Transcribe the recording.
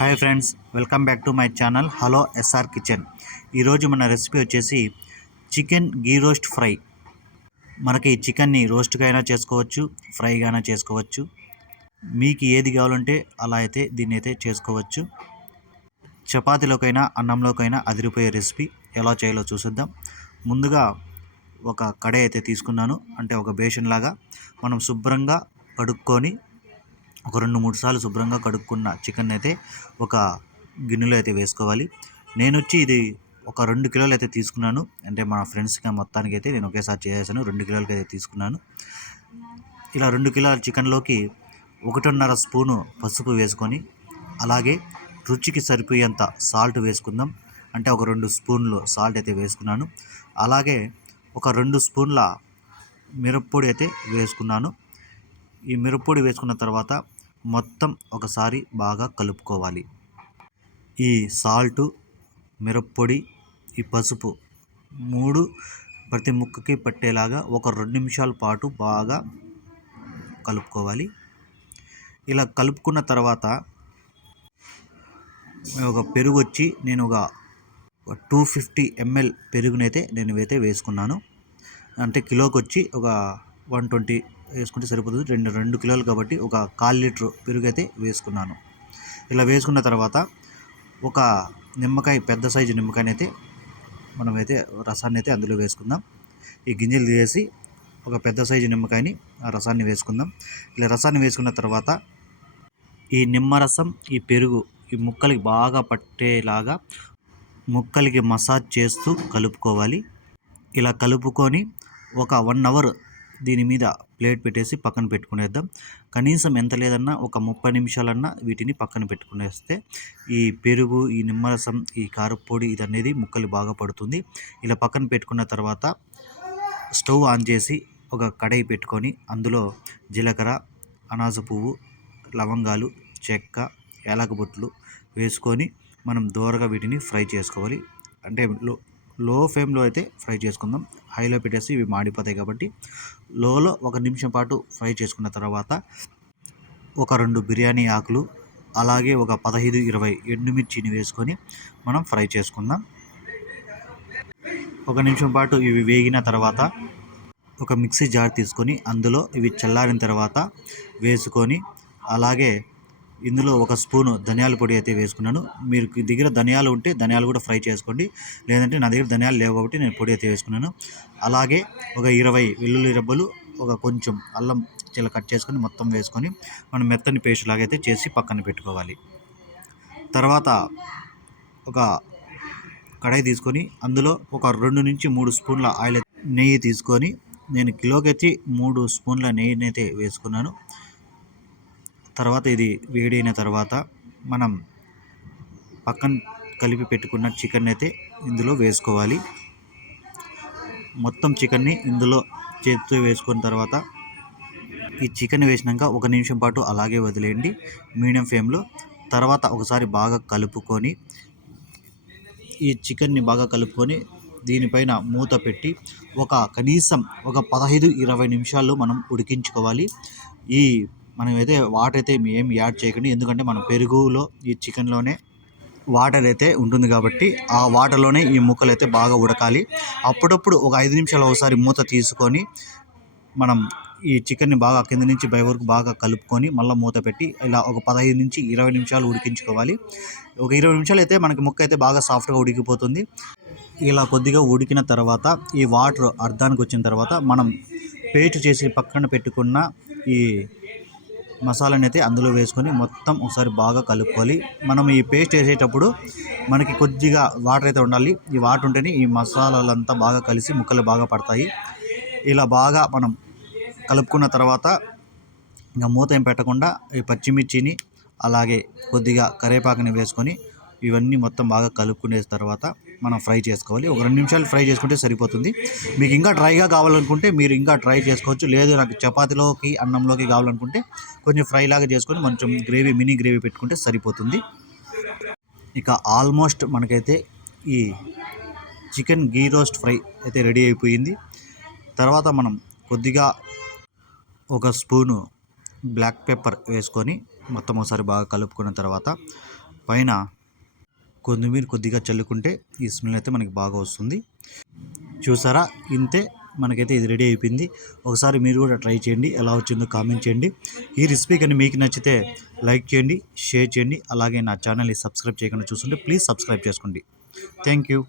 Hi friends welcome back to my channel hello S R kitchen. ఈరోజు మన recipe వచ్చేసి chicken ghee roast fry. మనకి చికెన్ని రోస్ట్గా అయినా చేసుకోవచ్చు ఫ్రైగా అయినా చేసుకోవచ్చు. మీకు ఏది కావాలంటే అలా అయితే దీన్ని అయితే చేసుకోవచ్చు. చపాతీలోకైనా అన్నంలోకైనా అదిరిపోయే రెసిపీ ఎలా చేయాలో చూసిద్దాం. ముందుగా ఒక కడాయి అయితే తీసుకున్నాను అంటే ఒక బేషన్ లాగా. మనం శుభ్రంగా కడుక్కొని ఒక రెండు మూడు సార్లు శుభ్రంగా కడుక్కున్న చికెన్ అయితే ఒక గిన్నెలో అయితే వేసుకోవాలి. నేను వచ్చి ఇది ఒక రెండు కిలోలు అయితే తీసుకున్నాను. అంటే మా ఫ్రెండ్స్కి మొత్తానికి అయితే నేను ఒకేసారి చేసేసాను. రెండు కిలోలకి అయితే తీసుకున్నాను. ఇలా రెండు కిలోల చికెన్లోకి ఒకటిన్నర స్పూను పసుపు వేసుకొని అలాగే రుచికి సరిపోయేంత సాల్ట్ వేసుకుందాం. అంటే ఒక రెండు స్పూన్లు సాల్ట్ అయితే వేసుకున్నాను. అలాగే ఒక రెండు స్పూన్ల మిరప్పొడి అయితే వేసుకున్నాను. ఈ మిరప్పొడి వేసుకున్న తర్వాత మొత్తం ఒకసారి బాగా కలుపుకోవాలి. ఈ సాల్టు మిరప్పొడి ఈ పసుపు మూడు ప్రతి ముక్కకి పట్టేలాగా ఒక రెండు నిమిషాల పాటు బాగా కలుపుకోవాలి. ఇలా కలుపుకున్న తర్వాత ఒక పెరుగు వచ్చి నేను ఒక టూ ఫిఫ్టీ ఎంఎల్ పెరుగునైతే నేను అయితే వేసుకున్నాను. అంటే కిలోకి వచ్చి ఒక వన్ ట్వంటీ వేసుకుంటే సరిపోతుంది. రెండు రెండు కిలోలు కాబట్టి ఒక కాల్ లీటర్ పెరుగు అయితే వేసుకున్నాను. ఇలా వేసుకున్న తర్వాత ఒక నిమ్మకాయ పెద్ద సైజు నిమ్మకాయని అయితే మనమైతే రసాన్ని అయితే అందులో వేసుకుందాం. ఈ గింజలు తీసేసి ఒక పెద్ద సైజు నిమ్మకాయని ఆ రసాన్ని వేసుకుందాం. ఇలా రసాన్ని వేసుకున్న తర్వాత ఈ నిమ్మరసం ఈ పెరుగు ఈ ముక్కలకి బాగా పట్టేలాగా ముక్కలకి మసాజ్ చేస్తూ కలుపుకోవాలి. ఇలా కలుపుకొని ఒక వన్ అవర్ దీని మీద ప్లేట్ పెట్టేసి పక్కన పెట్టుకునేద్దాం. కనీసం ఎంత లేదన్నా ఒక ముప్పై నిమిషాలన్నా వీటిని పక్కన పెట్టుకునేస్తే ఈ పెరుగు ఈ నిమ్మరసం ఈ కారపొడి ఇది అనేది ముక్కలు బాగా పడుతుంది. ఇలా పక్కన పెట్టుకున్న తర్వాత స్టవ్ ఆన్ చేసి ఒక కడాయి పెట్టుకొని అందులో జీలకర్ర అనాస పువ్వు లవంగాలు చెక్క ఏలకబొట్లు వేసుకొని మనం దూరగా వీటిని ఫ్రై చేసుకోవాలి. అంటే లో ఫ్లేమ్లో అయితే ఫ్రై చేసుకుందాం. హైలో పెట్టేసి ఇవి మాడిపోతాయి కాబట్టి లోలో ఒక నిమిషం పాటు ఫ్రై చేసుకున్న తర్వాత ఒక రెండు బిర్యానీ ఆకులు అలాగే ఒక పదహైదు ఇరవై ఎండుమిర్చిని వేసుకొని మనం ఫ్రై చేసుకుందాం. ఒక నిమిషం పాటు ఇవి వేగిన తర్వాత ఒక మిక్సీ జార్ తీసుకొని అందులో ఇవి చల్లారిన తర్వాత వేసుకొని అలాగే ఇందులో ఒక స్పూను ధనియాల పొడి అయితే వేసుకున్నాను. మీరు దగ్గర ధనియాలు ఉంటే ధనియాలు కూడా ఫ్రై చేసుకోండి. లేదంటే నా దగ్గర ధనియాలు లేవు కాబట్టి నేను పొడి అయితే వేసుకున్నాను. అలాగే ఒక ఇరవై వెల్లుల్లి రెబ్బలు ఒక కొంచెం అల్లం చిల్ల కట్ చేసుకొని మొత్తం వేసుకొని మనం మెత్తని పేస్ట్ లాగైతే చేసి పక్కన పెట్టుకోవాలి. తర్వాత ఒక కడాయి తీసుకొని అందులో ఒక రెండు నుంచి మూడు స్పూన్ల ఆయిల్ నెయ్యి తీసుకొని నేను కిలోకి మూడు స్పూన్ల నెయ్యిని అయితే వేసుకున్నాను. తర్వాత ఇది వేడైన తర్వాత మనం పక్కన కలిపి పెట్టుకున్న చికెన్ అయితే ఇందులో వేసుకోవాలి. మొత్తం చికెన్ని ఇందులో చేతితో వేసుకున్న తర్వాత ఈ చికెన్ వేసినాక ఒక నిమిషం పాటు అలాగే వదిలేయండి. మీడియం ఫ్లేమ్లో తర్వాత ఒకసారి బాగా కలుపుకొని ఈ చికెన్ని బాగా కలుపుకొని దీనిపైన మూత పెట్టి ఒక కనీసం ఒక పదహైదు ఇరవై నిమిషాలు మనం ఉడికించుకోవాలి. ఈ మనం అయితే వాటర్ అయితే ఏం యాడ్ చేయకండి. ఎందుకంటే మనం పెరుగులో ఈ చికెన్లోనే వాటర్ అయితే ఉంటుంది కాబట్టి ఆ వాటర్లోనే ఈ ముక్కలు అయితే బాగా ఉడకాలి. అప్పుడప్పుడు ఒక ఐదు నిమిషాలు ఒకసారి మూత తీసుకొని మనం ఈ చికెన్ని బాగా కింద నుంచి పై వరకు బాగా కలుపుకొని మళ్ళీ మూత పెట్టి ఇలా ఒక పదహైదు నుంచి ఇరవై నిమిషాలు ఉడికించుకోవాలి. ఒక ఇరవై నిమిషాలు అయితే మనకి ముక్క అయితే బాగా సాఫ్ట్గా ఉడికిపోతుంది. ఇలా కొద్దిగా ఉడికిన తర్వాత ఈ వాటర్ అర్ధానికి వచ్చిన తర్వాత మనం పేస్ట్ చేసి పక్కన పెట్టుకున్న ఈ మసాలాని అయితే అందులో వేసుకొని మొత్తం ఒకసారి బాగా కలుపుకోవాలి. మనం ఈ పేస్ట్ వేసేటప్పుడు మనకి కొద్దిగా వాటర్ అయితే ఉండాలి. ఈ వాటర్ ఉంటేనే ఈ మసాలాలంతా బాగా కలిసి ముక్కలు బాగా పడతాయి. ఇలా బాగా మనం కలుపుకున్న తర్వాత ఇంకా మూత ఏం పెట్టకుండా ఈ పచ్చిమిర్చిని అలాగే కొద్దిగా కరివేపాకుని వేసుకొని ఇవన్నీ మొత్తం బాగా కలుపుకునే తర్వాత మనం ఫ్రై చేసుకోవాలి. ఒక రెండు నిమిషాలు ఫ్రై చేసుకుంటే సరిపోతుంది. మీకు ఇంకా డ్రైగా కావాలనుకుంటే మీరు ఇంకా ట్రై చేసుకోవచ్చు. లేదు నాకు చపాతీలోకి అన్నంలోకి కావాలనుకుంటే కొంచెం ఫ్రై లాగా చేసుకొని కొంచెం గ్రేవీ మినీ గ్రేవీ పెట్టుకుంటే సరిపోతుంది. ఇక ఆల్మోస్ట్ మనకైతే ఈ చికెన్ గీ రోస్ట్ ఫ్రై అయితే రెడీ అయిపోయింది. తర్వాత మనం కొద్దిగా ఒక స్పూను బ్లాక్ పెప్పర్ వేసుకొని మొత్తం ఒకసారి బాగా కలుపుకున్న తర్వాత పైన కొత్తిమీర కొద్దిగా చల్లుకుంటే ఈ స్మెల్ అయితే మనకి బాగా వస్తుంది. చూసారా? ఇంతే మనకైతే ఇది రెడీ అయిపోయింది. ఒకసారి మీరు కూడా ట్రై చేయండి. ఎలా వచ్చిందో కామెంట్ చేయండి. ఈ రెసిపీ కానీ మీకు నచ్చితే లైక్ చేయండి షేర్ చేయండి. అలాగే నా ఛానల్ని సబ్స్క్రైబ్ చేయకుండా చూస్తుంటే ప్లీజ్ సబ్స్క్రైబ్ చేసుకోండి. Thank you.